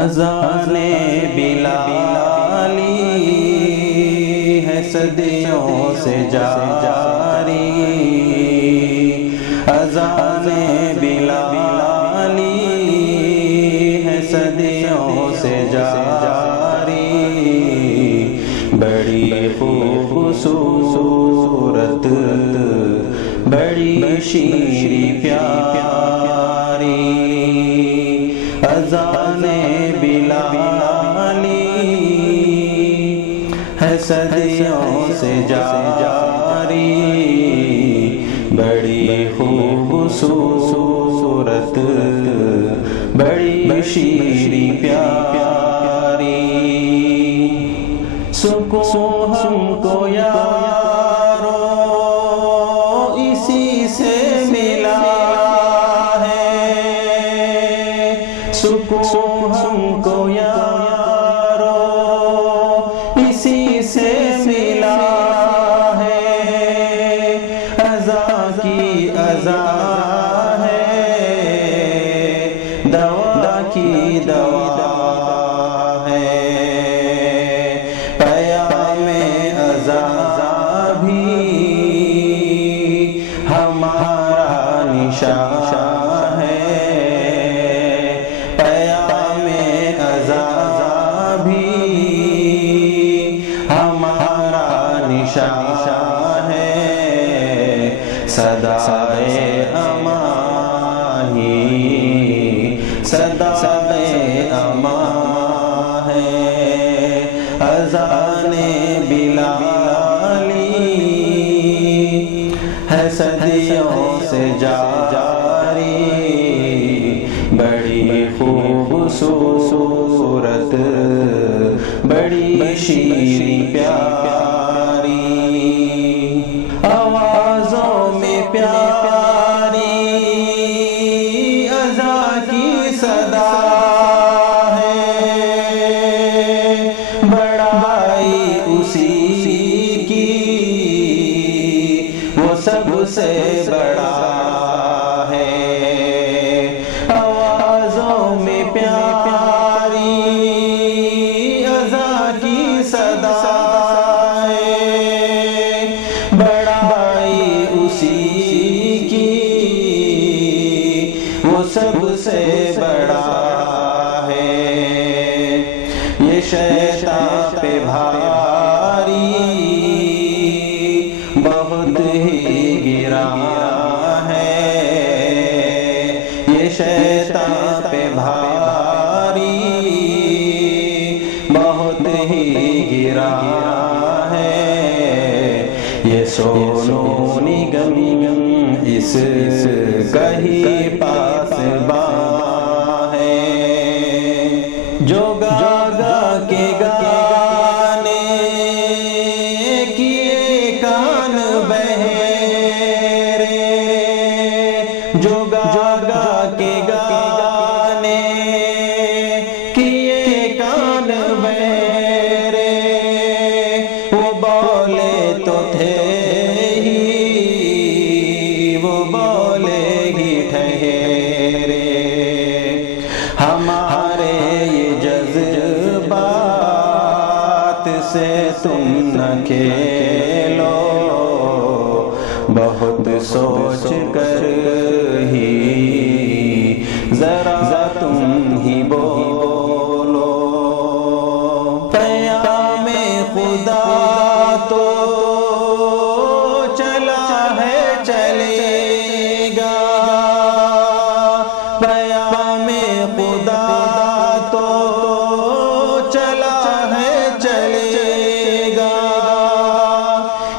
اذان بلالی ہے صدیوں سے جاری، اذان بلالی ہے صدیوں سے جاری، بڑی خوبصورت بڑی شیریں پیاری، اذان بلالی ہے صدیوں سے جاری، بڑی خوبصورت بڑی شیریں پیاری، سکون ہم کو یارو اسی سے ملا ہے، سکون ہم کو یارو اسی سے ملا ہے، اذان کی اذان ہے، دوا کی دوا ہے، پیام اذان بھی ہمارا نشان ہے، پیام اذان بھی ہمارا نشان ہے، صدائے امان ہی صدائے امان ہے، اذان بلالی ہے صدیوں سے جاری، بڑی خوبصورت بڑی شیریں پیاری، آوازوں میں پیاری اذان کی صدا ہے، بڑائی اسی کی وہ سب سے بڑا ہے، آوازوں میں پیاری اذان کی صدا ہے، بڑائی اسی کی وہ سب سے بڑا ہے، یہ شیطان پہ بھاری بہت ہی گراں ہے، یہ شیطان پہ بھاری بہت ہی گراں ہے، یہ سونو نگم اس کا ہی پاسباں ہے، جو گا گا کے گانے کیے کان بہرے، جو گا گا کے گانے کیے کان بہرے، وہ بولے تو تھے ہی وہ بولے ہی ٹھہرے، ہمارے یہ جذبات سے تم نہ کھیلو، بہت سوچ کر ہی ذرا تم ہی بولو، پیام خدا تو چلا ہے چلے گا، پیام خدا تو چلا ہے چلے گا،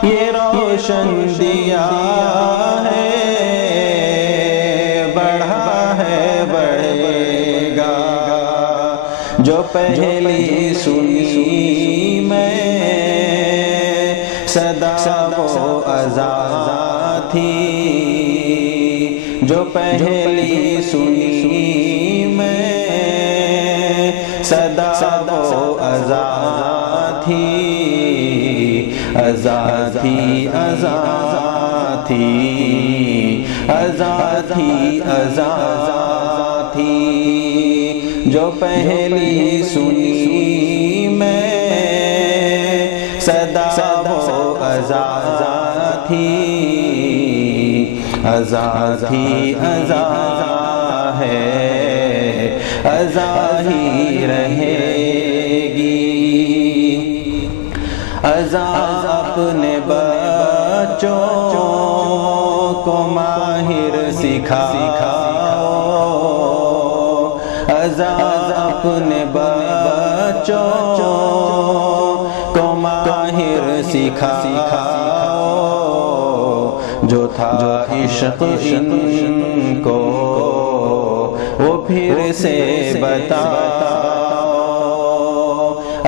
یہ روشن دیا ہے بڑھا ہے بڑھے گا، جو پہلی سنی میں صدا وہ اذان تھی، جو پہلی سنی میں صدا وہ اذان تھی، اذان تھی اذان تھی اذان تھی اذان تھی، جو جو پہلی سنی میں صدا وہ ازا تھی، ازا تھی، ازا ہے، ازا ہی رہے گی۔ ازا اپنے بچوں کو ماہر سکھاؤ، ازا اپنے بچوں کو ماہر سکھاؤ، جو تھا عشق ان کو وہ پھر سے بتاؤ۔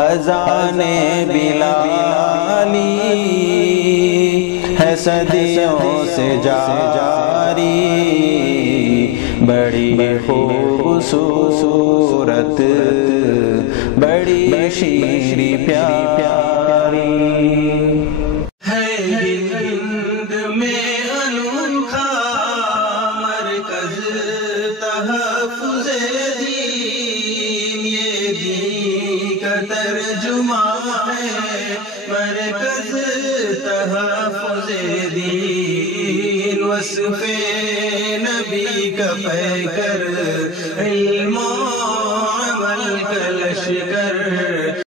اذان بلالی ہے صدیوں سے جاری، بڑی خوبصورت، بڑی شیریں پیاری ہے ہند میں انوکھا مرکز تحفظ دین، یہ دین کا ترجمہ ہے مرکز تحفظ دین، وصف نبی کا پیکر